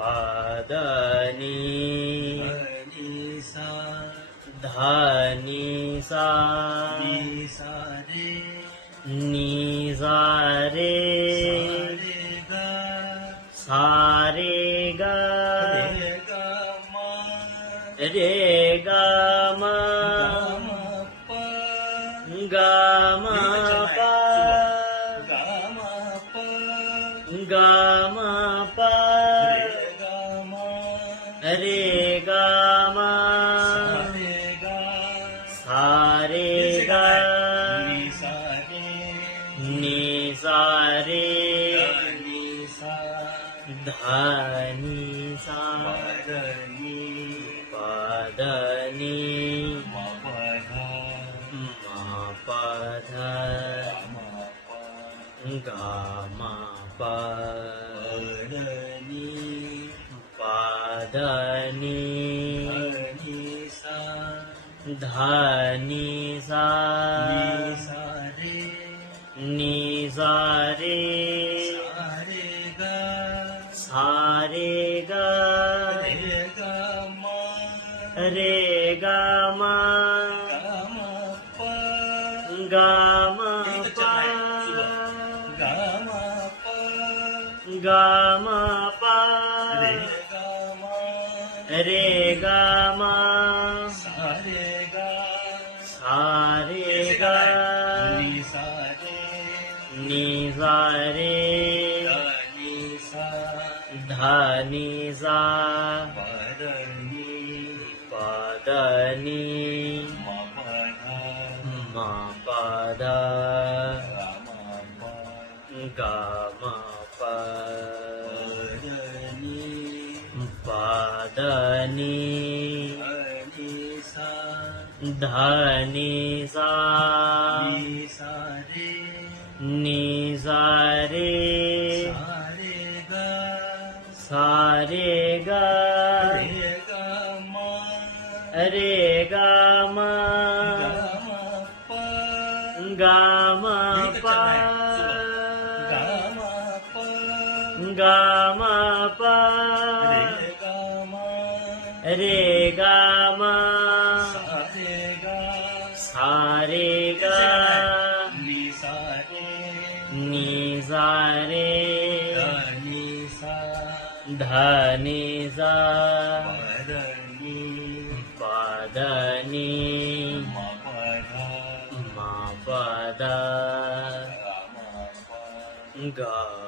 पादनी धनी सा धनी सा नी सा रे नी सा रे सा रे गा सा रे गा रे गा मा रे गा मा गा गा मा प मा पा रे गा मा रे गा मा सा रे गा सा रे गा नी सा रे नी सा रे धनी सा धनी सा पादनी पादनी मा पध गा मा प पादनी धनी सा धनी सा सा रे नी सा रे सा रे गा सा रे गा रे गा मा गा मा प गा मा प रे गा मा सा रे गा सा रे गा नी सा रे नी सा रे धनी सा धनी सा पादनी पादनी मा पध गा मा पा पादनी धनी सा धनी सा नी सा रे सा रे गा रे गा मा गा मा प गा मा पा रे गा मा सा रे गा नी सा रे धनी सा पादनी मा पध गा